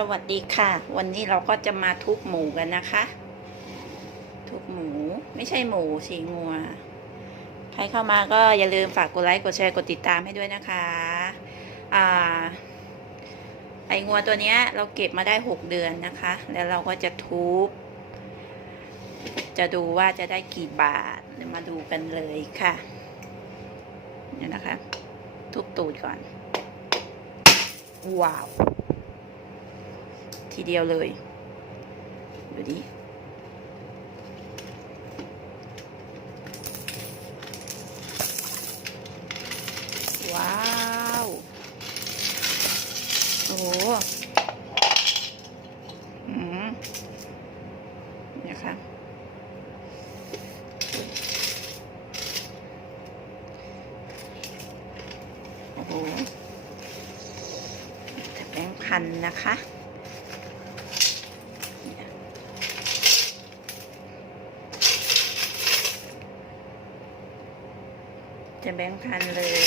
สวัสดีค่ะ วันนี้เราก็จะมาทุบหมูกันนะคะ ทุบหมูไม่ใช่หมูสีงัว ใครเข้ามาก็อย่าลืมฝากกดไลค์กดแชร์กดติดตามให้ด้วยนะคะอ่าไองัวตัวเนี้ย เราเก็บมาได้หกเดือนนะคะ แล้วเราก็จะทุบ จะดูว่าจะได้กี่บาทมาดูกันเลยค่ะเนี่ยนะคะ ทุบตูดก่อน ว้าว ทีเดียวเลยดูดิว้าว โอ้โหอืมเนี่ยค่ะโอ้โหแต่แบงพันนะคะ จะแบงค์พันเลย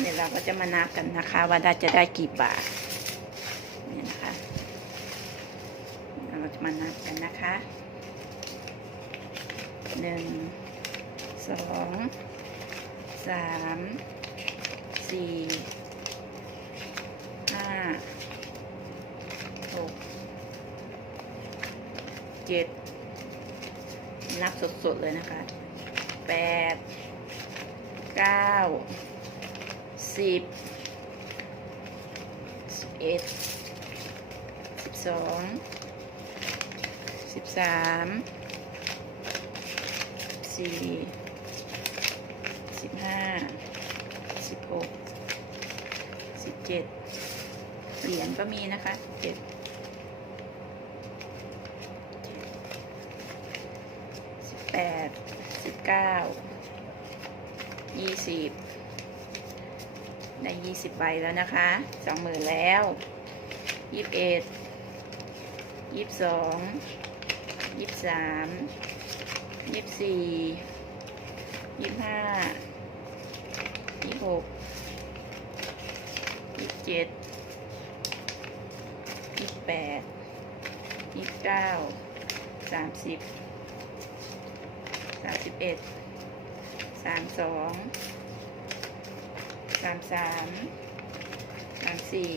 เดี๋ยวเราก็จะมานับกันนะคะ ว่าได้จะได้กี่บาทนี่นะคะ เราจะมานับกันนะคะหนึ่งสองสามสี่าหกเจ็ดนับสดๆเลยนะคะแปดเก้าสิบสิบเอ็ดสิบสองสิบสามสี่สิบห้าสิบหกสิบเจ็ด เหรียญก็มีนะคะเจ็ดสิบแปดสิบเก้ายี่สิบได้ยี่สิบใบแล้วนะคะสองหมื่นแล้วยี่สิบเอ็ดยี่สิบสองยี่สิบสามยี่สิบสี่ยี่สิบห้ายี่สิบหกยี่สิบเจ็ด แปดยี่สิบเก้าสามสิบสามสิบเอ็ดสามสองสามสามสามสี่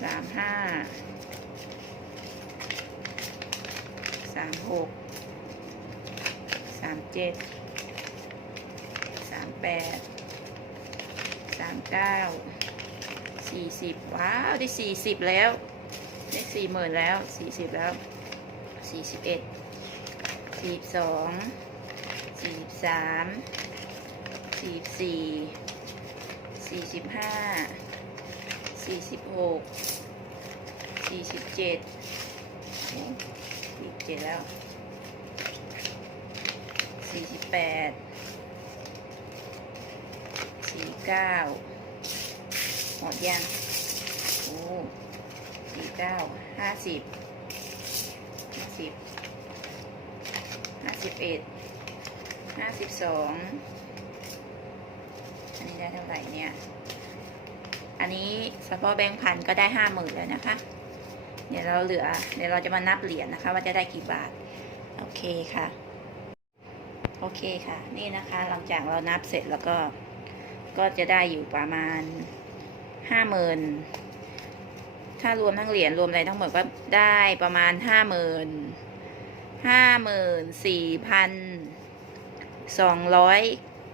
สามห้าสามหกสามเจ็ดสามแปดสามเก้า สี่สิบว้าวได้สี่สิบแล้วได้สี่หมื่นแล้วสี่สิบแล้วสี่สิบเอ็ดสี่สิบสองสี่สิบสามสี่สิบสี่สี่สิบห้าสี่สิบหกสี่สิบเจ็ดสี่เจ็ดแล้วสี่สิบแปดสี่เก้า หมดยังโอ้สี่เก้าห้าสิบห้าสิบห้าสิบเอ็ดห้าสิบสองอันนี้ได้เท่าไหร่เนี่ย อันนี้เฉพาะแบงค์พันก็ได้ห้าหมื่นแล้วนะคะ เดี๋ยวเราเหลือ เดี๋ยวเราจะมานับเหรียญนะคะ ว่าจะได้กี่บาท โอเคค่ะ โอเคค่ะ นี่นะคะ หลังจากเรานับเสร็จแล้วก็ ก็จะได้อยู่ประมาณ ห้าหมื่นถ้ารวมทั้งเหรียญรวมอะไรทั้งหมดก็ได้ประมาณห้าหมื่นห้าหมื่นสี่พันสองร้อย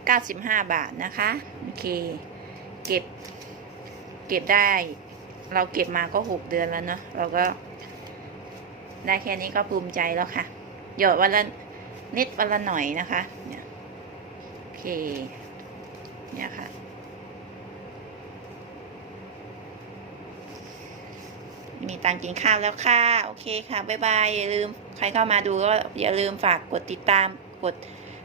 เก้าสิบห้าบาทนะคะ โอเค เก็บ เก็บได้ เราเก็บมาก็หกเดือนแล้วเนาะเราก็ ได้แค่นี้ก็ภูมิใจแล้วค่ะ หยอดวันละนิดวันละหน่อยนะคะ เนี่ย โอเค เนี่ยค่ะ มีตังกินข้าวแล้วค่ะ โอเคค่ะ บ๊ายบาย อย่าลืม ใครเข้ามาดูก็อย่าลืมฝากกดติดตาม กด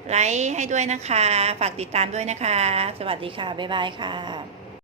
ไลค์ให้ด้วยนะคะ ฝากติดตามด้วยนะคะ สวัสดีค่ะ บ๊ายบายค่ะ